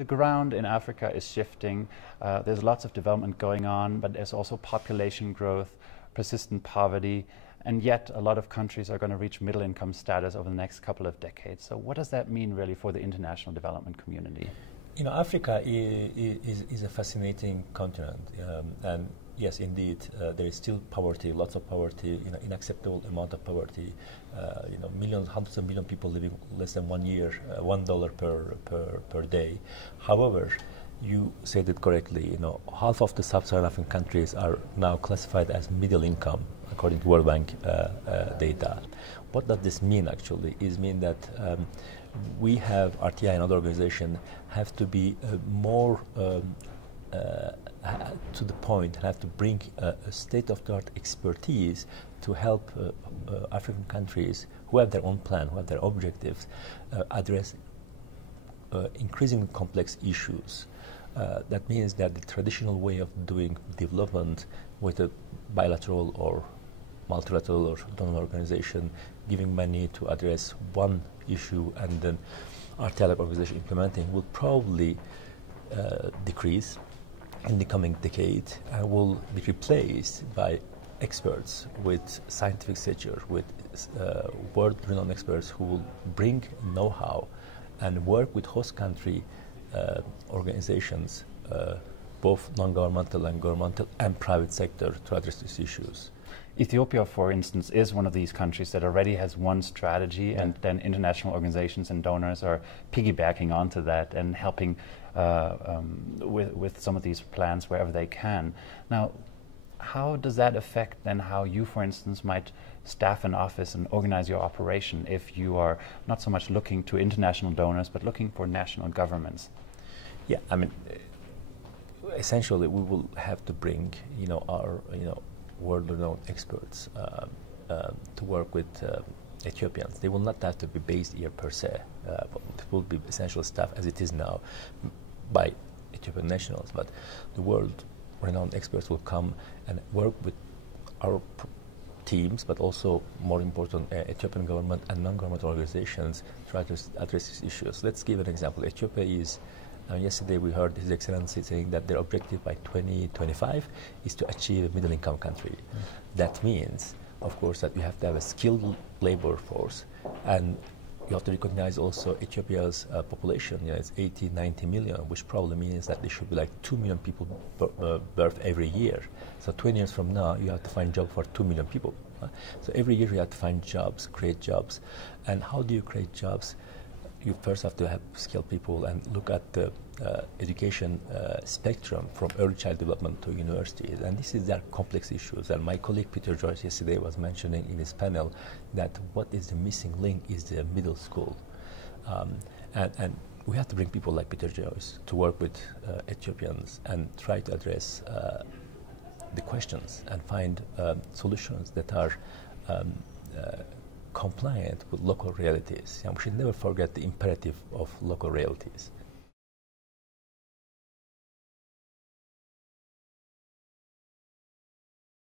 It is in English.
The ground in Africa is shifting. There's lots of development going on, but there's also population growth, persistent poverty, and yet a lot of countries are going to reach middle income status over the next couple of decades. So what does that mean really for the international development community? You know, Africa is a fascinating continent, and yes, indeed, there is still poverty, lots of poverty, you know, unacceptable amount of poverty. You know, millions, hundreds of million people living less than 1 year, $1 per day. However, you said it correctly. You know, half of the sub-Saharan African countries are now classified as middle income, according to World Bank data. What does this mean? Actually, is mean that we have RTI and other organizations have to be more to the point, and have to bring a state-of-the-art expertise to help African countries who have their own plan, who have their objectives, address increasingly complex issues. That means that the traditional way of doing development with a bilateral or multilateral or donor organization, giving money to address one issue and then RTI organization implementing, will probably decrease in the coming decade and will be replaced by experts with scientific stature, with world-renowned experts who will bring know-how and work with host country organizations, both non-governmental and governmental and private sector, to address these issues. Ethiopia, for instance, is one of these countries that already has one strategy, and then international organizations and donors are piggybacking onto that and helping with some of these plans wherever they can. Now, how does that affect then how you, for instance, might staff an office and organize your operation if you are not so much looking to international donors but looking for national governments? Yeah, I mean, essentially, we will have to bring, you know, our, you know, world-renowned experts to work with Ethiopians. They will not have to be based here per se, but it will be essential staff as it is now by Ethiopian nationals. But the world-renowned experts will come and work with our teams, but also, more important, Ethiopian government and non-government organizations to address these issues. Let's give an example. Ethiopia is yesterday we heard His Excellency saying that their objective by 2025 is to achieve a middle-income country. That means, of course, that you have to have a skilled labor force, and you have to recognize also Ethiopia's population. You know, it's 80, 90 million, which probably means that there should be like 2 million people birth every year. So 20 years from now, you have to find job for 2 million people. So every year you have to find jobs, create jobs. And how do you create jobs? You first have to have skilled people and look at the education spectrum from early child development to universities. And this is their complex issues. And my colleague Peter Joyce yesterday was mentioning in his panel that what is the missing link is the middle school. And we have to bring people like Peter Joyce to work with Ethiopians and try to address the questions and find solutions that are compliant with local realities. And we should never forget the imperative of local realities.